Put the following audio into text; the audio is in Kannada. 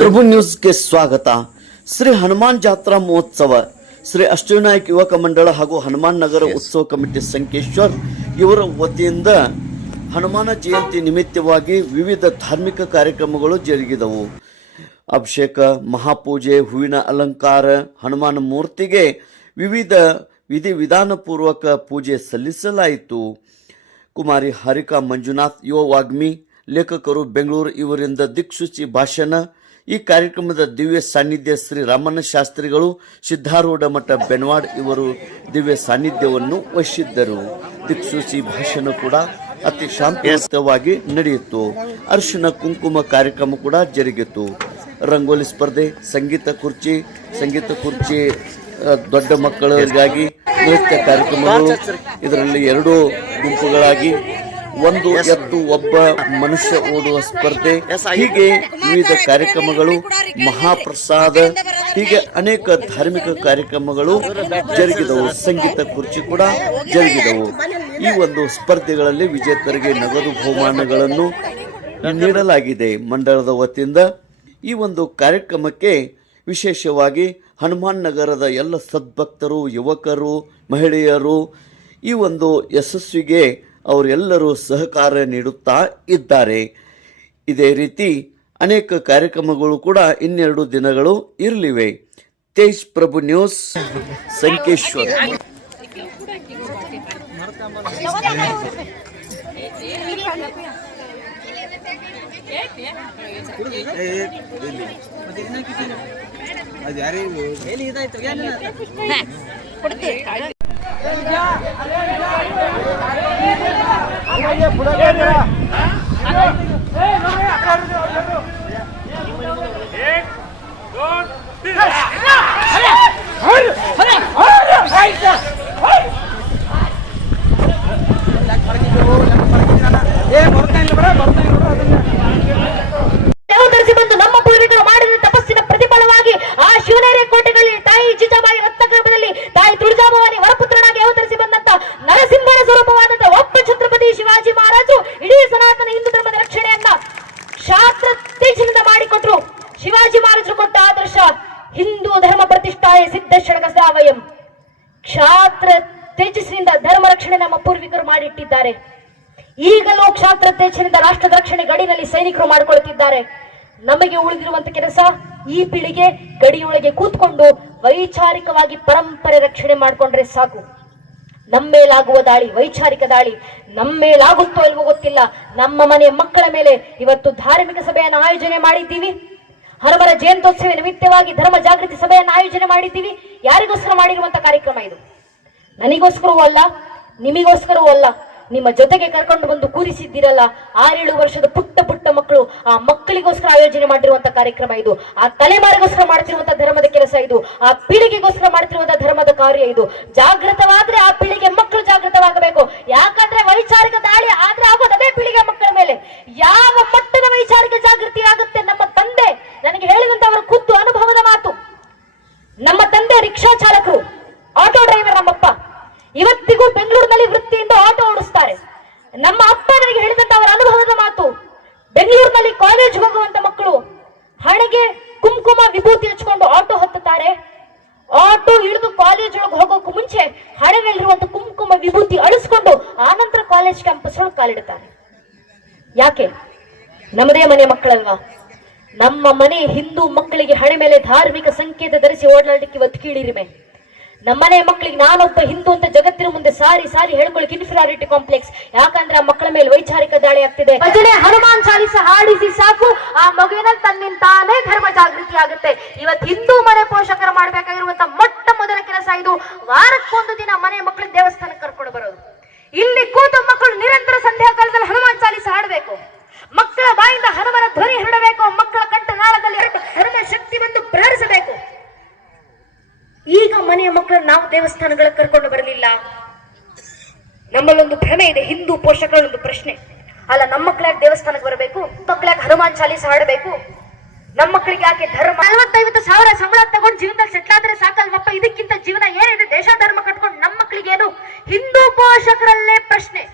ಪ್ರಭು ನ್ಯೂಸ್ಗೆ ಸ್ವಾಗತ. ಶ್ರೀ ಹನುಮಾನ್ ಜಾತ್ರಾ ಮಹೋತ್ಸವ ಶ್ರೀ ಅಷ್ಟವಿನಾಯಕ ಯುವಕ ಮಂಡಳ ಹಾಗೂ ಹನುಮಾನ್ ನಗರ ಉತ್ಸವ ಕಮಿಟಿ ಸಂಕೇಶ್ವರ್ ಇವರ ವತಿಯಿಂದ ಹನುಮಾನ ಜಯಂತಿ ನಿಮಿತ್ತವಾಗಿ ವಿವಿಧ ಧಾರ್ಮಿಕ ಕಾರ್ಯಕ್ರಮಗಳು ಜರುಗಿದವು. ಅಭಿಷೇಕ, ಮಹಾಪೂಜೆ, ಹೂವಿನ ಅಲಂಕಾರ, ಹನುಮಾನ ಮೂರ್ತಿಗೆ ವಿವಿಧ ವಿಧಿವಿಧಾನ ಪೂರ್ವಕ ಪೂಜೆ ಸಲ್ಲಿಸಲಾಯಿತು. ಕುಮಾರಿ ಹಾರಿಕಾ ಮಂಜುನಾಥ್, ಯುವ ವಾಗ್ಮಿ, ಲೇಖಕರು, ಬೆಂಗಳೂರು ಇವರಿಂದ ದಿಕ್ಸೂಚಿ ಭಾಷಣ. ಈ ಕಾರ್ಯಕ್ರಮದ ದಿವ್ಯ ಸಾನ್ನಿಧ್ಯ ಶ್ರೀ ರಾಮಣ್ಣ ಶಾಸ್ತ್ರಿಗಳು, ಸಿದ್ಧಾರೂಢ ಮಠ ಬೆನವಾಡ್ ಇವರು ದಿವ್ಯ ಸಾನ್ನಿಧ್ಯವನ್ನು ವಹಿಸಿದ್ದರು. ದಿಕ್ಸೂಚಿ ಭಾಷಣ ಕೂಡ ಅತಿ ಶಾಂತಿಯುತವಾಗಿ ನಡೆಯಿತು. ಅರಿಶಿನ ಕುಂಕುಮ ಕಾರ್ಯಕ್ರಮ ಕೂಡ ಜರುಗಿತು. ರಂಗೋಲಿ ಸ್ಪರ್ಧೆ, ಸಂಗೀತ ಕುರ್ಚಿ ದೊಡ್ಡ ಮಕ್ಕಳಿಗಾಗಿ ನೃತ್ಯ ಕಾರ್ಯಕ್ರಮಗಳು, ಇದರಲ್ಲಿ 2 ಗುಂಪುಗಳಾಗಿ ಒಂದು ಎತ್ತು ಒಬ್ಬ ಮನುಷ್ಯ ಓಡುವ ಸ್ಪರ್ಧೆ, ಹೀಗೆ ವಿವಿಧ ಕಾರ್ಯಕ್ರಮಗಳು, ಮಹಾಪ್ರಸಾದ, ಹೀಗೆ ಅನೇಕ ಧಾರ್ಮಿಕ ಕಾರ್ಯಕ್ರಮಗಳು ಜರುಗಿದವು. ಸಂಗೀತ ಕುರ್ಚಿ ಕೂಡ ಜರುಗಿದವು. ಈ ಒಂದು ಸ್ಪರ್ಧೆಗಳಲ್ಲಿ ವಿಜೇತರಿಗೆ ನಗದು ಬಹುಮಾನಗಳನ್ನು ನೀಡಲಾಗಿದೆ ಮಂಡಳದ ವತಿಯಿಂದ. ಈ ಒಂದು ಕಾರ್ಯಕ್ರಮಕ್ಕೆ ವಿಶೇಷವಾಗಿ ಹನುಮಾನ್ ನಗರದ ಎಲ್ಲ ಸದ್ಭಕ್ತರು, ಯುವಕರು, ಮಹಿಳೆಯರು ಈ ಒಂದು ಯಶಸ್ವಿಗೆ ಅವರೆಲ್ಲರೂ ಸಹಕಾರ ನೀಡುತ್ತಾ ಇದ್ದಾರೆ. ಇದೇ ರೀತಿ ಅನೇಕ ಕಾರ್ಯಕ್ರಮಗಳು ಕೂಡ 2 ದಿನಗಳು ಇರಲಿವೆ. ತೇಜ್ ಪ್ರಭು ನ್ಯೂಸ್, ಸಂಕೇಶ್ವರ್. ಬಂದು ನಮ್ಮ ಪೂರ್ವಿಕರು ಮಾಡಿದ ತಪಸ್ಸಿನ ಪ್ರತಿಫಲವಾಗಿ ಆ ಶಿವನೇರಿ ಕೋಟೆಗಳಲ್ಲಿ ತಾಯಿ ಜಿಜಾಬಾಯಿ ರತ್ನಗರ್ಭದಲ್ಲಿ ತಾಯಿ ತುಳಜಾಭವಾನಿ ವರಪುತ್ರನಾಗಿ ಅವತರಿಸಿ ಬಂದಂತ ನರಸಿಂಹನ ಸ್ವರೂಪವಾದಂತ ಒಬ್ಬ ಛತ್ರಪತಿ ಶಿವಾಜಿ ಮಹಾರಾಜರು ಇಡೀ ಸನಾತನ ಹಿಂದೂ ಧರ್ಮದ ರಕ್ಷಣೆಯನ್ನ ಕ್ಷಾತ್ರ ತೇಜದಿಂದ ಮಾಡಿಕೊಟ್ರು. ಶಿವಾಜಿ ಮಹಾರಾಜರು ಕೊಟ್ಟ ಆದರ್ಶ ಹಿಂದೂ ಧರ್ಮ ಪ್ರತಿಷ್ಠಾಯ ಸಿದ್ಧ ಷಡಗ ಸಾವಯಂ. ಕ್ಷಾತ್ರ ತೇಜಸ್ಸಿನಿಂದ ಧರ್ಮ ರಕ್ಷಣೆ ನಮ್ಮ ಪೂರ್ವಿಕರು ಮಾಡಿಟ್ಟಿದ್ದಾರೆ. ಈಗಲೂ ಕ್ಷಾತ್ರ ತೇಜಸ್ಸಿನಿಂದ ರಾಷ್ಟ್ರದ ರಕ್ಷಣೆ ಗಡಿನಲ್ಲಿ ಸೈನಿಕರು ಮಾಡಿಕೊಳ್ಳುತ್ತಿದ್ದಾರೆ. ನಮಗೆ ಉಳಿದಿರುವಂತ ಕೆಲಸ ಈ ಪೀಳಿಗೆ ಗಡಿಯೊಳಗೆ ಕೂತ್ಕೊಂಡು ವೈಚಾರಿಕವಾಗಿ ಪರಂಪರೆ ರಕ್ಷಣೆ ಮಾಡಿಕೊಂಡ್ರೆ ಸಾಕು. ನಮ್ಮೇಲಾಗುವ ದಾಳಿ ವೈಚಾರಿಕ ದಾಳಿ, ನಮ್ಮೇಲಾಗುತ್ತೋ ಇಲ್ವೋ ಗೊತ್ತಿಲ್ಲ. ನಮ್ಮ ಮನೆಯ ಮಕ್ಕಳ ಮೇಲೆ ಇವತ್ತು ಧಾರ್ಮಿಕ ಸಭೆಯನ್ನು ಆಯೋಜನೆ ಮಾಡಿದ್ದೀವಿ. ಹನುಮನ ಜಯಂತ್ಯೋತ್ಸವ ನಿಮಿತ್ತವಾಗಿ ಧರ್ಮ ಜಾಗೃತಿ ಸಭೆಯನ್ನು ಆಯೋಜನೆ ಮಾಡಿದ್ದೀವಿ. ಯಾರಿಗೋಸ್ಕರ ಮಾಡಿರುವಂತ ಕಾರ್ಯಕ್ರಮ ಇದು? ನನಗೋಸ್ಕರವೂ ಅಲ್ಲ, ನಿಮಗೋಸ್ಕರವೂ ಅಲ್ಲ, ನಿಮ್ಮ ಜೊತೆಗೆ ಕರ್ಕೊಂಡು ಬಂದು ಕೂರಿಸಿದ್ದೀರಲ್ಲ 6-7 ವರ್ಷದ ಪುಟ್ಟ ಮಕ್ಕಳು, ಆ ಮಕ್ಕಳಿಗೋಸ್ಕರ ಆಯೋಜನೆ ಮಾಡಿರುವಂತ ಕಾರ್ಯಕ್ರಮ ಇದು. ಆ ತಲೆಮಾರಿಗೋಸ್ಕರ ಮಾಡ್ತಿರುವಂತ ಧರ್ಮದ ಕೆಲಸ ಇದು. ಆ ಪೀಳಿಗೆಗೋಸ್ಕರ ಮಾಡ್ತಿರುವಂತ ಧರ್ಮದ ಕಾರ್ಯ ಇದು. ಜಾಗೃತವಾದ್ರೆ ಆ ಪೀಳಿಗೆ ಮಕ್ಕಳು ಜಾಗೃತವಾಗಬೇಕು. ಯಾಕಂದ್ರೆ ವೈಚಾರಿಕ ದಾಳಿ ಆದ್ರೆ ಆಗೋದು ಅದೇ ಪೀಳಿಗೆ ಮಕ್ಕಳ ಮೇಲೆ. ಯಾವ ಮಟ್ಟದ ವೈಚಾರಿಕ ಜಾಗೃತಿ ಆಗುತ್ತೆ? ನಮ್ಮ ತಂದೆ ನನಗೆ ಹೇಳಿದಂತ ಅವರ ಖುದ್ದು ಅನುಭವದ ಮಾತು. ನಮ್ಮ ತಂದೆ ರಿಕ್ಷಾ ಚಾಲಕರು, ಆಟೋ ಡ್ರೈವರ್. ನಮ್ಮಪ್ಪ ಇವತ್ತಿಗೂ ಬೆಂಗಳೂರಿನಲ್ಲಿ ವೃತ್ತಿಯಿಂದ ಆಟೋ ಓಡಿಸ್ತಾರೆ. ನಮ್ಮ ಅಪ್ಪ ನನಗೆ ಹೇಳಿದಂತ ಅವರ ಅನುಭವದ ಮಾತು. ಬೆಂಗಳೂರಿನಲ್ಲಿ ಕಾಲೇಜ್ ಹೋಗುವಂತ ಮಕ್ಕಳು ಹಣೆಗೆ ಕುಂಕುಮ ವಿಭೂತಿ ಹಚ್ಕೊಂಡು ಆಟೋ ಹತ್ತುತ್ತಾರೆ. ಆಟೋ ಇಳಿದು ಕಾಲೇಜ್ ಒಳಗೆ ಹೋಗೋಕು ಮುಂಚೆ ಹಣೆಯಲ್ಲಿರುವಂತ ಕುಂಕುಮ ವಿಭೂತಿ ಅಳಿಸ್ಕೊಂಡು ಆನಂತರ ಕಾಲೇಜ್ ಕ್ಯಾಂಪಸ್ ಒಳಗೆ ಕಾಲಿಡುತ್ತಾರೆ. ಯಾಕೆ? ನಮ್ಮದೇ ಮನೆ ಮಕ್ಕಳಲ್ವಾ? ನಮ್ಮ ಮನೆ ಹಿಂದೂ ಮಕ್ಕಳಿಗೆ ಹಣೆ ಮೇಲೆ ಧಾರ್ಮಿಕ ಸಂಕೇತ ಧರಿಸಿ ಓಡಾಡಲಿಕ್ಕೆ ಇವತ್ತು ಕೀಳಿರಿಮೆ. ನಮ್ಮನೆ ಮಕ್ಕಳಿಗೆ ನಾನೊಬ್ಬ ಹಿಂದೂ ಅಂತ ಜಗತ್ತಿನ ಮುಂದೆ ಸಾರಿ ಹೇಳ್ಕೊಳ್ಳಿಕ್ಕೆ ಇನ್ಫೀರಿಯಾರಿಟಿ ಕಾಂಪ್ಲೆಕ್ಸ್. ಯಾಕಂದ್ರೆ ಆ ಮಕ್ಕಳ ಮೇಲೆ ವೈಚಾರಿಕ ದಾಳಿ ಆಗ್ತಿದೆ. ಭಜನೆ, ಹನುಮಾನ್ ಚಾಲಿಸ ಹಾಡಿಸಿ ಸಾಕು, ಆ ಮಗುವಿನಲ್ಲಿ ತನ್ನಿಂತಾನೇ ಧರ್ಮ ಜಾಗೃತಿ ಆಗುತ್ತೆ. ಇವತ್ತು ಹಿಂದೂ ಮನೆ ಪೋಷಕರು ಮಾಡ್ಬೇಕಾಗಿರುವಂತ ಮೊಟ್ಟ ಮೊದಲ ಕೆಲಸ ಇದು. ವಾರಕ್ಕೊಂದು ದಿನ ಮನೆ ಮಕ್ಕಳಿಗೆ ದೇವಸ್ಥಾನಕ್ಕೆ ಕರ್ಕೊಂಡು ಬರೋದು. ಇಲ್ಲಿ ಕೂತು ಮಕ್ಕಳು ನಿರಂತರ ಸಂಧ್ಯಾ ಕಾಲದಲ್ಲಿ ಹನುಮಾನ್ ಚಾಲಿಸ ಹಾಡಬೇಕು. ಮಕ್ಕಳ ಬಾಯಿಂದ ಹನುಮನ ಧ್ವನಿ ಹರಡಬೇಕು. ಮಕ್ಕಳ ಕಂಠನಾಳದಲ್ಲಿ ಧರ್ಮ ಶಕ್ತಿ ಬಂದು ಪ್ರಹರಿಸಬೇಕು. ಈಗ ಮನೆಯ ಮಕ್ಕಳನ್ನು ನಾವು ದೇವಸ್ಥಾನಗಳಿಗೆ ಕರ್ಕೊಂಡು ಬರಲಿಲ್ಲ. ನಮ್ಮಲ್ಲೊಂದು ಭ್ರಮೆ ಇದೆ. ಹಿಂದೂ ಪೋಷಕರಲ್ಲೊಂದು ಪ್ರಶ್ನೆ ಅಲ್ಲ, ನಮ್ಮ ಮಕ್ಕಳಾಗ ದೇವಸ್ಥಾನಕ್ಕೆ ಬರಬೇಕು, ಮಕ್ಕಳಾಗ ಹನುಮಾನ್ ಚಾಲೀಸ ಹಾಡಬೇಕು, ನಮ್ಮ ಮಕ್ಕಳಿಗೆ ಯಾಕೆ ಧರ್ಮ? 40-50 ಸಾವಿರ ಸಂಬಳ ತಗೊಂಡು ಜೀವನದಲ್ಲಿ ಸೆಟ್ಲ್ ಆದ್ರೆ ಸಾಕಲ್ವಪ್ಪ? ಇದಕ್ಕಿಂತ ಜೀವನ ಏನಿದೆ? ದೇಶ ಧರ್ಮ ಕಟ್ಕೊಂಡು ನಮ್ಮ ಮಕ್ಕಳಿಗೆ ಏನು? ಹಿಂದೂ ಪೋಷಕರಲ್ಲೇ ಪ್ರಶ್ನೆ.